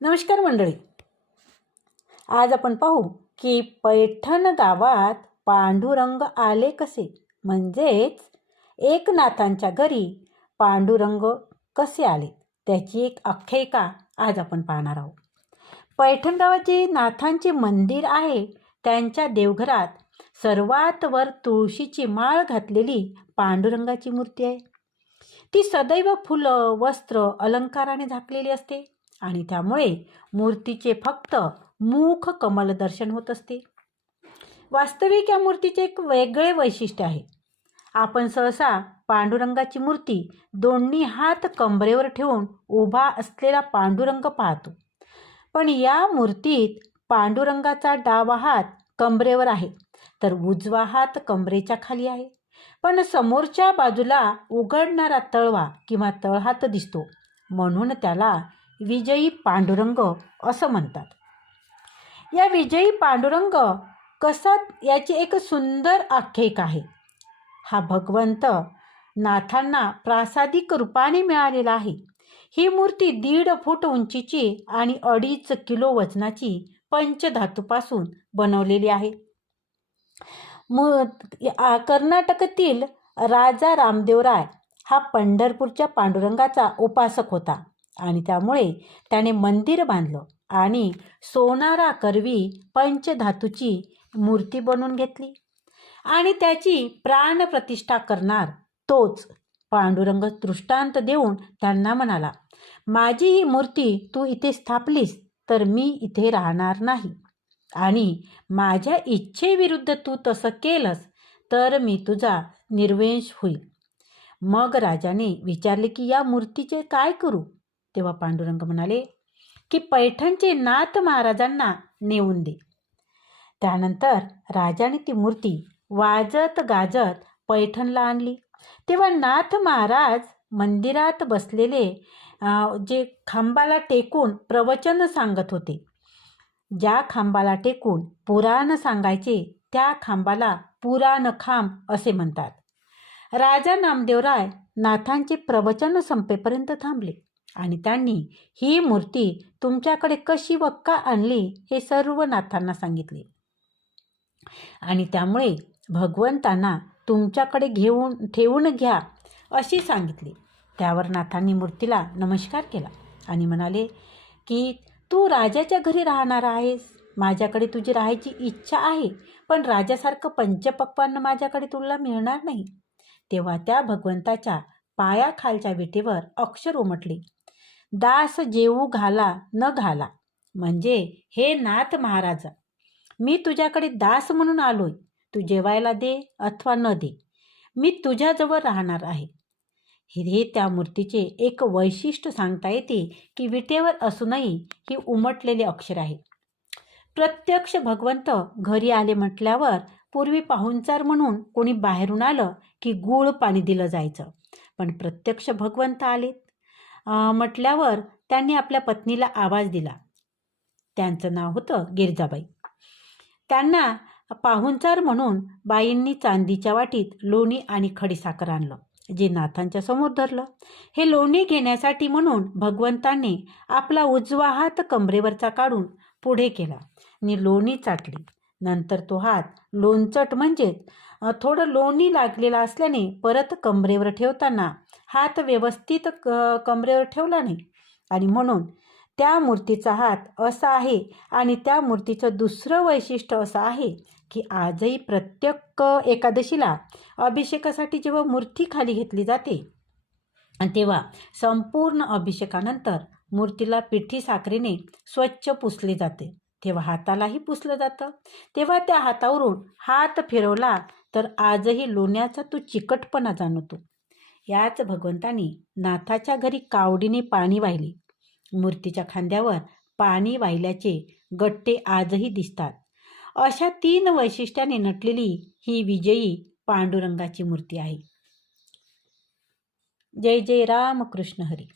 नमस्कार मंडळी. आज आपण पाहू की पैठण गावात पांडुरंग आले कसे? म्हणजेच एकनाथांच्या घरी पांडुरंग कसे आले? त्याची एक आख्यायिका आज आपण पाहणार आहोत. पैठण गावात नाथांचे मंदिर आहे त्यांच्या देवघरात सर्वात वर तुळशीची माळ घातलेली पांडुरंगाची मूर्ती आहे. ती सदैव फुलं वस्त्र अलंकाराने झाकलेली असते. आणि त्यामुळे मूर्तीचे फक्त मुख कमल दर्शन होत असते. वास्तविक या मूर्तीचे एक वेगळे वैशिष्ट्य आहे. आपण सहसा पांडुरंगाची मूर्ती दोन्ही हात कंबरेवर ठेवून उभा असलेला पांडुरंग पाहतो. पण या मूर्तीत पांडुरंगाचा डावा हात कंबरेवर आहे तर उजवा हात कंबरेच्या खाली आहे. पण समोरच्या बाजूला उघडणारा तळवा किंवा तळहात दिसतो म्हणून त्याला विजयी पांडुरंग असं म्हणतात. या विजयी पांडुरंग कसा याची एक सुंदर आख्यायिका आहे. हा भगवंत नाथांना प्रासादिक रूपाने मिळालेला आहे. ही मूर्ती दीड फूट उंचीची आणि अडीच किलो वजनाची पंचधातूपासून बनवलेली आहे. कर्नाटकातील राजा रामदेवराय हा पंढरपूरच्या पांडुरंगाचा उपासक होता. आणि त्यामुळे त्याने मंदिर बांधलं आणि सोनारा करवी पंचधातूची मूर्ती बनवून घेतली. आणि त्याची प्राणप्रतिष्ठा करणार तोच पांडुरंग दृष्टांत देऊन त्यांना म्हणाला माझी ही मूर्ती तू इथे स्थापलीस तर मी इथे राहणार नाही. आणि माझ्या इच्छेविरुद्ध तू तसं केलंस तर मी तुझा निर्वेश होईल. मग राजाने विचारले की या मूर्तीचे काय करू? तेव्हा पांडुरंग म्हणाले की पैठणचे नाथ महाराजांना नेऊन दे. त्यानंतर राजाने ती मूर्ती वाजत गाजत पैठणला आणली. तेव्हा नाथ महाराज मंदिरात बसलेले जे खांबाला टेकून प्रवचन सांगत होते ज्या खांबाला टेकून पुराण सांगायचे त्या खांबाला पुराण खांब असे म्हणतात. राजा नामदेवराय नाथांचे प्रवचन संपेपर्यंत थांबले. आणि त्यांनी ही मूर्ती तुमच्याकडे कशी व का आणली हे सर्व नाथांना सांगितले. आणि त्यामुळे भगवंतांना तुमच्याकडे घेऊन ठेवून घ्या अशी सांगितली. त्यावर नाथांनी मूर्तीला नमस्कार केला आणि म्हणाले की तू राजाच्या घरी राहणार आहेस. माझ्याकडे तुझी राहायची इच्छा आहे पण राजासारखं पंचपक्वान्न माझ्याकडे तुला मिळणार नाही. तेव्हा त्या भगवंताच्या पायाखालच्या विटेवर अक्षर उमटले. दास जेऊ घाला न घाला. म्हणजे हे नाथ महाराजा मी तुझ्याकडे दास म्हणून आलोय. तू जेवायला दे अथवा न दे. मी तुझ्याजवळ राहणार आहे. हे हे त्या मूर्तीचे एक वैशिष्ट्य सांगता येते की विटेवर असूनही ही उमटलेले अक्षर आहे. प्रत्यक्ष भगवंत घरी आले म्हटल्यावर पूर्वी पाहुणचार म्हणून कोणी बाहेरून आलं की गूळ पाणी दिलं जायचं. पण प्रत्यक्ष भगवंत आले म्हटल्यावर त्यांनी आपल्या पत्नीला आवाज दिला. त्यांचं नाव होतं गिरजाबाई. त्यांना पाहुणचार म्हणून बाईंनी चांदीच्या वाटीत लोणी आणि खडीसाखर आणलं जे नाथांच्या समोर धरलं. हे लोणी घेण्यासाठी म्हणून भगवंतांनी आपला उजवा हात कमरेवरचा काढून पुढे केला. आणि लोणी चाटली. नंतर तो हात लोणचट म्हणजेच थोडं लोणी लागलेला असल्याने परत कमरेवर ठेवताना हात व्यवस्थित क कमरेवर ठेवला नाही. आणि म्हणून त्या मूर्तीचा हात असा आहे आणि त्या मूर्तीचं दुसरं वैशिष्ट्य असं आहे की आजही प्रत्येक एकादशीला अभिषेकासाठी जेव्हा मूर्ती खाली घेतली जाते तेव्हा संपूर्ण अभिषेकानंतर मूर्तीला पिठी साखरेने स्वच्छ पुसले जाते. तेव्हा हातालाही पुसलं जातं. तेव्हा त्या हातावरून हात फिरवला तर आजही लोण्याचा तो चिकटपणा जाणवतो. याच भगवंतानी नाथाच्या घरी कावडीने पाणी वाहिले. मूर्तीच्या खांद्यावर पाणी वाहिल्याचे गट्टे आजही दिसतात. अशा तीन वैशिष्ट्याने नटलेली ही विजयी पांडुरंगाची मूर्ती आहे. जय जय राम कृष्ण हरी.